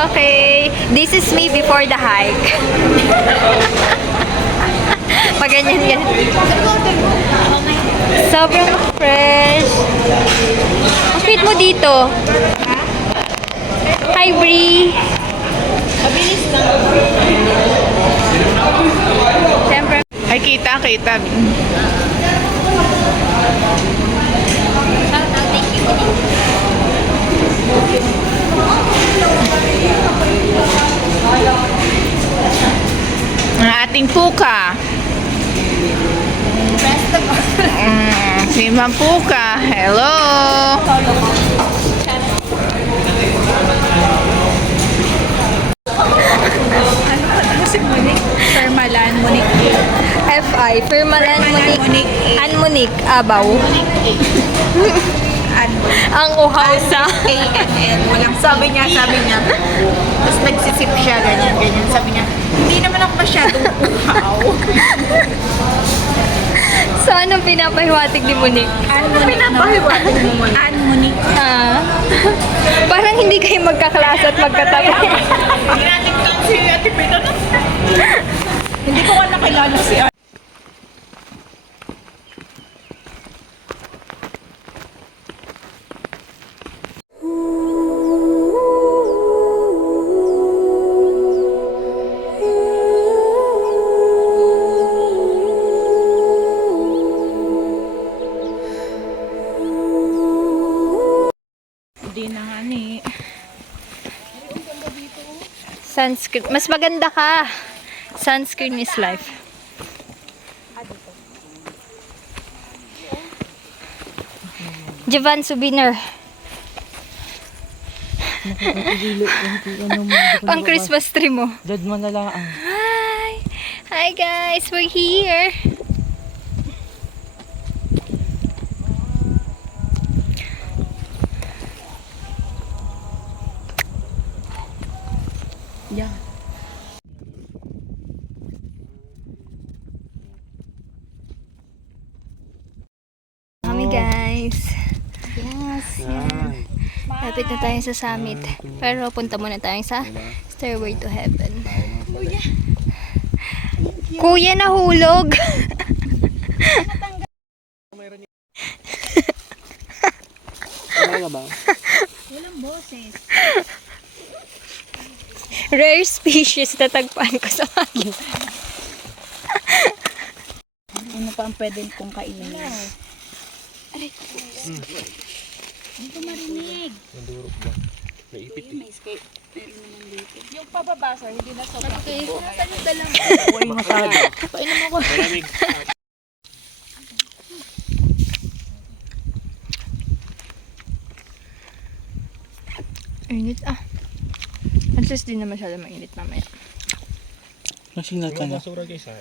Okay, this is me before the hike. Pag ganyan. Sobrang fresh. Ang cute mo dito. Hi, Bree. Mabilis lang. Siyempre. Ay, kita. Ang ating puka. Si Ma'am Puka. Hello. Fermalan Monique. FI, Firmalan Monique. Monique Abaw. Ang uhaw sa ANN. Walang sabi niya. Tapos nagsisip siya, ganyan. Sabi niya, hindi naman ako masyadong uhaw. So, anong pinapahiwatig ni Monique? Pinapahiwatig mo mo. Monique. Parang hindi kayo magkaklase at magkatabi. Hindi natin si Ate Pino. Hindi ko nakilala si Ate. Hindi na nga ni. Sunscreen. Mas maganda ka. Sunscreen is life. Javan souvenir. Ang Christmas tree mo. Dad mo na lang ang... Hi! Hi guys! We're here! Yeah. Kami guys. Yes. Yan. Lapit na tayo sa summit. Pero punta muna tayo sa Stairway to Heaven. Kuya, nahulog! Ano ba? Rare species na tagpuan ko sa bagay. Ano pa ang pwede kong kainin? Hindi ko marinig. Nandurok ba? May ipit eh. Yung pababasa, hindi na sa Okay. Uy, masado. Painom ako. Malamig. Init ah. At least di na masyado mainit mamaya. Nasignal ka na? Basura guys ha.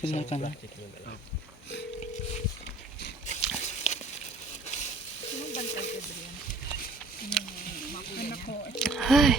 Signal ka na? Ay.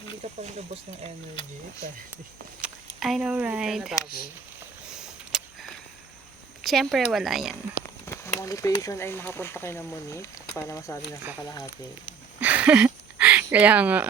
Hindi ka pa lubos ng energy. I know, right? Siyempre, wala yan. Ang motivation ay makapunta kayo ng Monique para masabi na sa kalahati. Kaya nga.